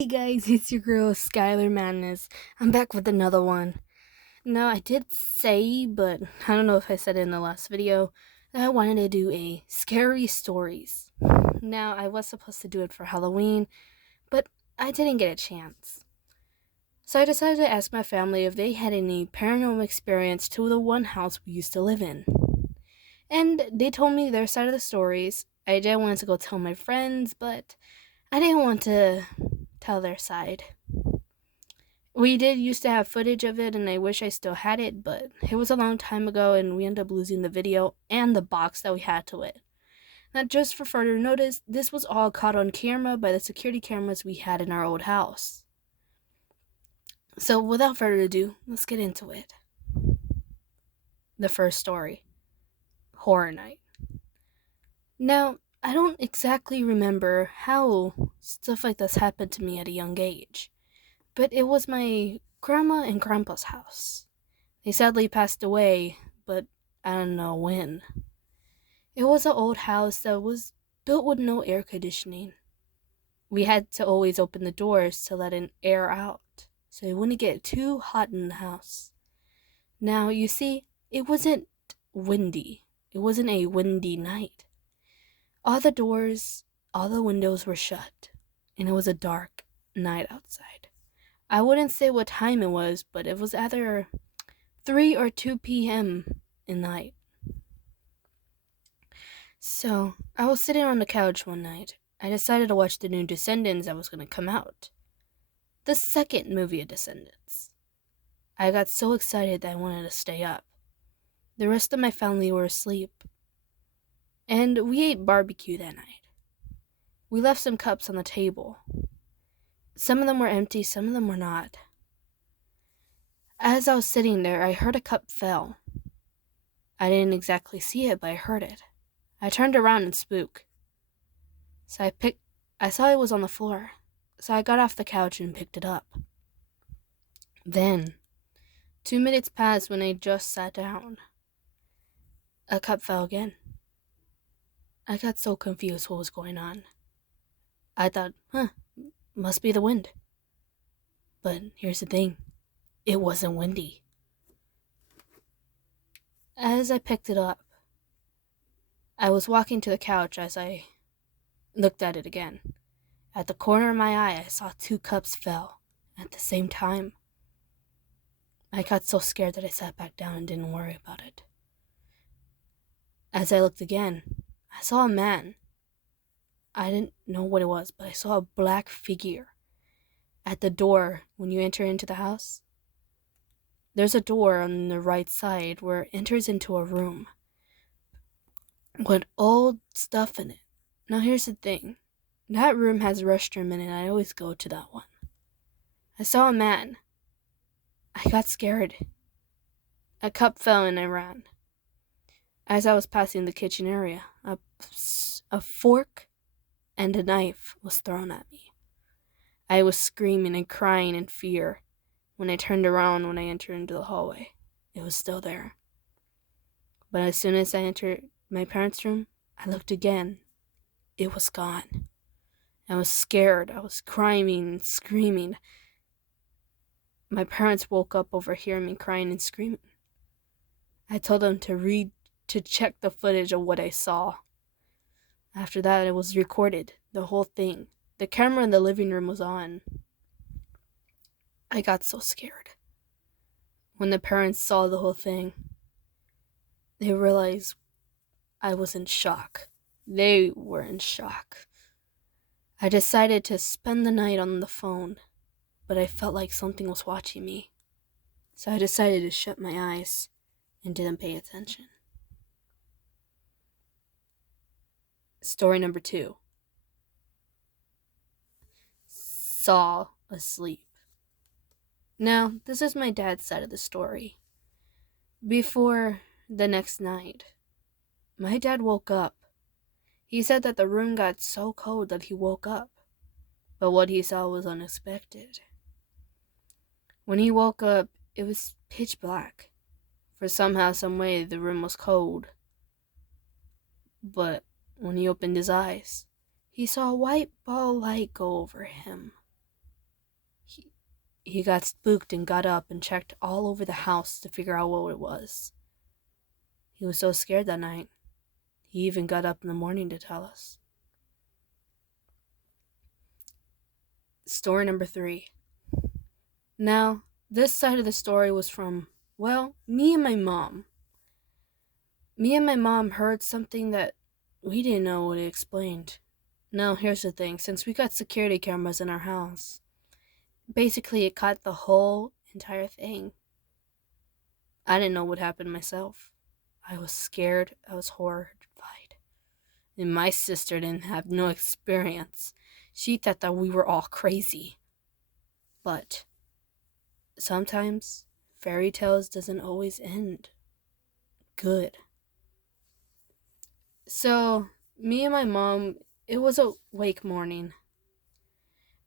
Hey guys, it's your girl Skylar Madness. I'm back with another one. Now, I did say, but I don't know if I said it in the last video, that I wanted to do a scary stories. Now, I was supposed to do it for Halloween, but I didn't get a chance. So I decided to ask my family if they had any paranormal experience to the one house we used to live in. And they told me their side of the stories. I did want to go tell my friends, but I didn't want to tell their side. We did used to have footage of it, and I wish I still had it, but it was a long time ago, and we ended up losing the video and the box that we had to it. Now, just for further notice, this was all caught on camera by the security cameras we had in our old house. So, without further ado, let's get into it. The first story, Horror Night. Now, I don't exactly remember how stuff like this happened to me at a young age, but it was my grandma and grandpa's house. They sadly passed away, but I don't know when. It was an old house that was built with no air conditioning. We had to always open the doors to let in air out, so it wouldn't get too hot in the house. Now, you see, it wasn't windy. It wasn't a windy night. All the doors, all the windows were shut, and it was a dark night outside. I wouldn't say what time it was, but it was either 3 or 2 p.m. in the night. So, I was sitting on the couch one night. I decided to watch the new Descendants that was going to come out. The second movie of Descendants. I got so excited that I wanted to stay up. The rest of my family were asleep. And we ate barbecue that night. We left some cups on the table. Some of them were empty, some of them were not. As I was sitting there, I heard a cup fell. I didn't exactly see it, but I heard it. I turned around and spooked. So I saw it was on the floor. So I got off the couch and picked it up. Then, 2 minutes passed when I just sat down. A cup fell again. I got so confused what was going on. I thought, must be the wind. But here's the thing. It wasn't windy. As I picked it up, I was walking to the couch as I looked at it again. At the corner of my eye, I saw 2 cups fell at the same time. I got so scared that I sat back down and didn't worry about it. As I looked again, I saw a man. I didn't know what it was, but I saw a black figure at the door when you enter into the house. There's a door on the right side where it enters into a room with old stuff in it. Now here's the thing. That room has a restroom in it, and I always go to that one. I saw a man. I got scared. A cup fell and I ran. As I was passing the kitchen area, a fork and a knife was thrown at me. I was screaming and crying in fear. When I turned around when I entered into the hallway, it was still there. But as soon as I entered my parents' room, I looked again. It was gone. I was scared. I was crying and screaming. My parents woke up over hearing me crying and screaming. I told them to check the footage of what I saw. After that, it was recorded, the whole thing. The camera in the living room was on. I got so scared. When the parents saw the whole thing, they realized I was in shock. They were in shock. I decided to spend the night on the phone, but I felt like something was watching me. So I decided to shut my eyes and didn't pay attention. Story number 2. Saw asleep. Now, this is my dad's side of the story. Before the next night, my dad woke up. He said that the room got so cold that he woke up, but what he saw was unexpected. When he woke up, it was pitch black. For somehow, some way, the room was cold. But when he opened his eyes, he saw a white ball light go over him. he got spooked and got up and checked all over the house to figure out what it was. He was so scared that night, he even got up in the morning to tell us. Story number 3. Now, this side of the story was from, well, me and my mom. Me and my mom heard something that we didn't know what it explained. Now, here's the thing. Since we got security cameras in our house, basically it caught the whole entire thing. I didn't know what happened myself. I was scared. I was horrified. And my sister didn't have no experience. She thought that we were all crazy. But sometimes fairy tales doesn't always end good. So, me and my mom, it was a wake morning.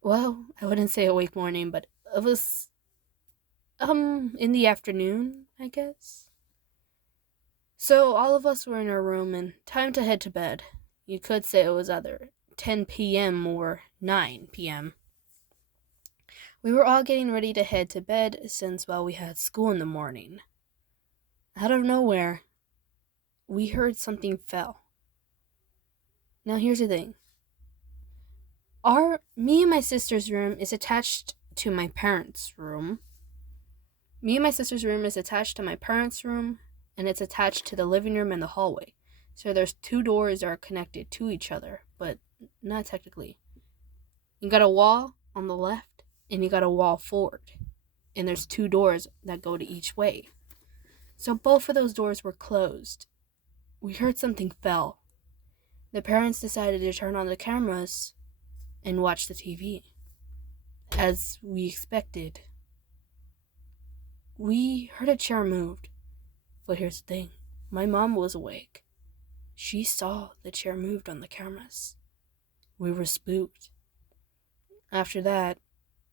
Well, I wouldn't say a wake morning, but it was, in the afternoon, I guess. So, all of us were in our room and time to head to bed. You could say it was either 10 p.m. or 9 p.m. We were all getting ready to head to bed since, well, we had school in the morning. Out of nowhere, we heard something fell. Now, here's the thing. Me and my sister's room is attached to my parents' room. Me and my sister's room is attached to my parents' room, and it's attached to the living room and the hallway. So there's 2 doors that are connected to each other, but not technically. You got a wall on the left, and you got a wall forward. And there's 2 doors that go to each way. So both of those doors were closed. We heard something fell. The parents decided to turn on the cameras and watch the TV. As we expected. We heard a chair moved. But here's the thing. My mom was awake. She saw the chair moved on the cameras. We were spooked. After that,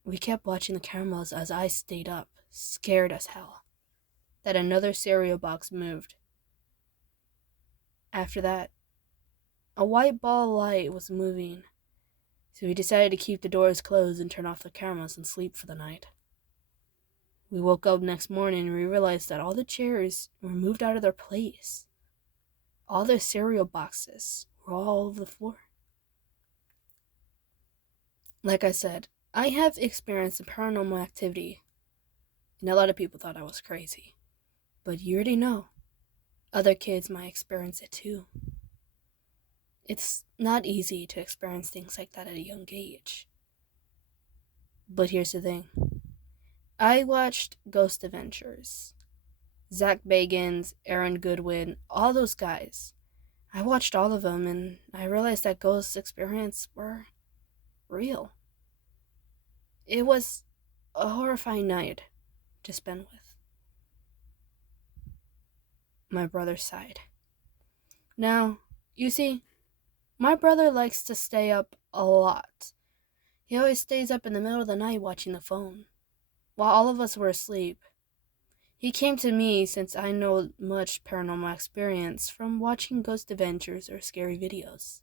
we kept watching the cameras as I stayed up, scared as hell, that another cereal box moved. After that, a white ball light was moving, so we decided to keep the doors closed and turn off the cameras and sleep for the night. We woke up next morning and we realized that all the chairs were moved out of their place. All the cereal boxes were all over the floor. Like I said, I have experienced paranormal activity, and a lot of people thought I was crazy. But you already know, other kids might experience it too. It's not easy to experience things like that at a young age. But here's the thing. I watched Ghost Adventures. Zach Bagans, Aaron Goodwin, all those guys. I watched all of them and I realized that ghost experiences were real. It was a horrifying night to spend with my brother's side. Now, you see, my brother likes to stay up a lot. He always stays up in the middle of the night watching the phone, while all of us were asleep. He came to me since I know much paranormal experience from watching Ghost Adventures or scary videos.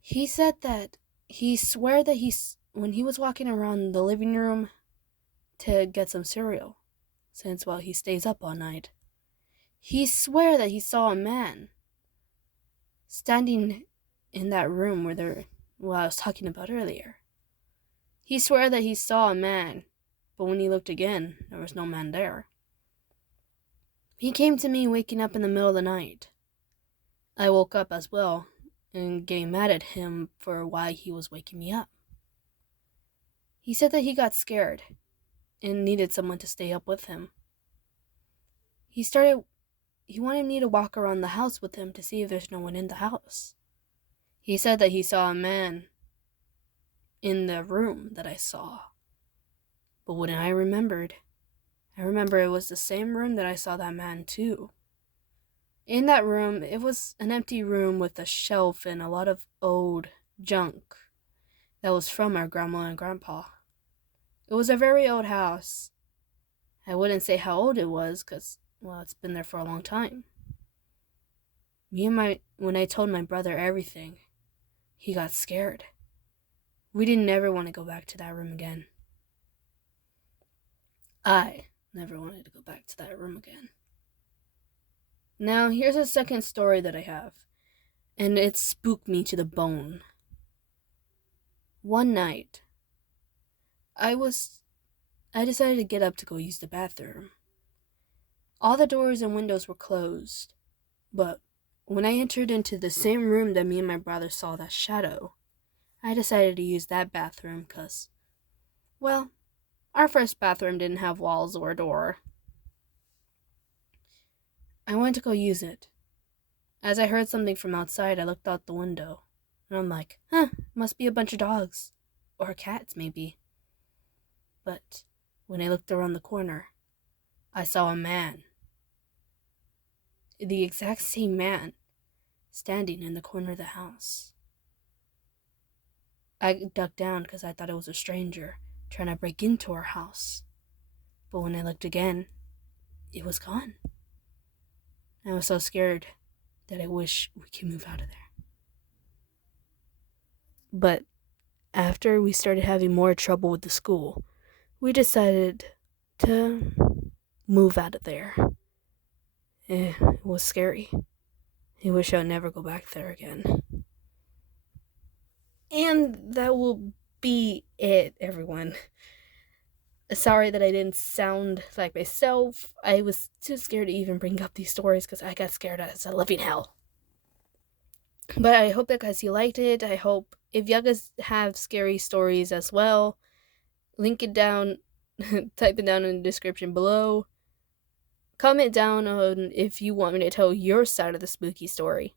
He said that he swore that when he was walking around the living room to get some cereal, since, well, he stays up all night, he swore that he saw a man standing in that room where I was talking about earlier. He swore that he saw a man, but when he looked again, there was no man there. He came to me waking up in the middle of the night. I woke up as well, and getting mad at him for why he was waking me up. He said that he got scared and needed someone to stay up with him. He wanted me to walk around the house with him to see if there's no one in the house. He said that he saw a man in the room that I saw. But when I remember it was the same room that I saw that man too. In that room, it was an empty room with a shelf and a lot of old junk that was from our grandma and grandpa. It was a very old house. I wouldn't say how old it was because, well, it's been there for a long time. When I told my brother everything, he got scared. We didn't ever want to go back to that room again. I never wanted to go back to that room again. Now, here's a second story that I have, and it spooked me to the bone. One night, I decided to get up to go use the bathroom. All the doors and windows were closed, but when I entered into the same room that me and my brother saw that shadow, I decided to use that bathroom because, well, our first bathroom didn't have walls or a door. I went to go use it. As I heard something from outside, I looked out the window, and I'm like, must be a bunch of dogs. Or cats, maybe. But when I looked around the corner, I saw a man. The exact same man, standing in the corner of the house. I ducked down because I thought it was a stranger trying to break into our house. But when I looked again, it was gone. I was so scared that I wish we could move out of there. But after we started having more trouble with the school, we decided to move out of there. It was scary. I wish I'd never go back there again. And that will be it, everyone. Sorry that I didn't sound like myself. I was too scared to even bring up these stories because I got scared as a living hell. But I hope that guys you liked it. I hope if you guys have scary stories as well, link it down, type it down in the description below. Comment down on if you want me to tell your side of the spooky story.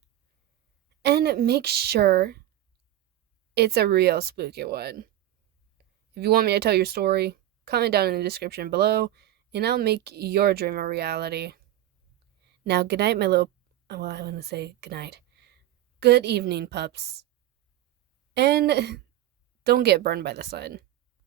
And make sure it's a real spooky one. If you want me to tell your story, comment down in the description below, and I'll make your dream a reality. Now, good night, my little... Well, I want to say good night. Good evening, pups. And don't get burned by the sun.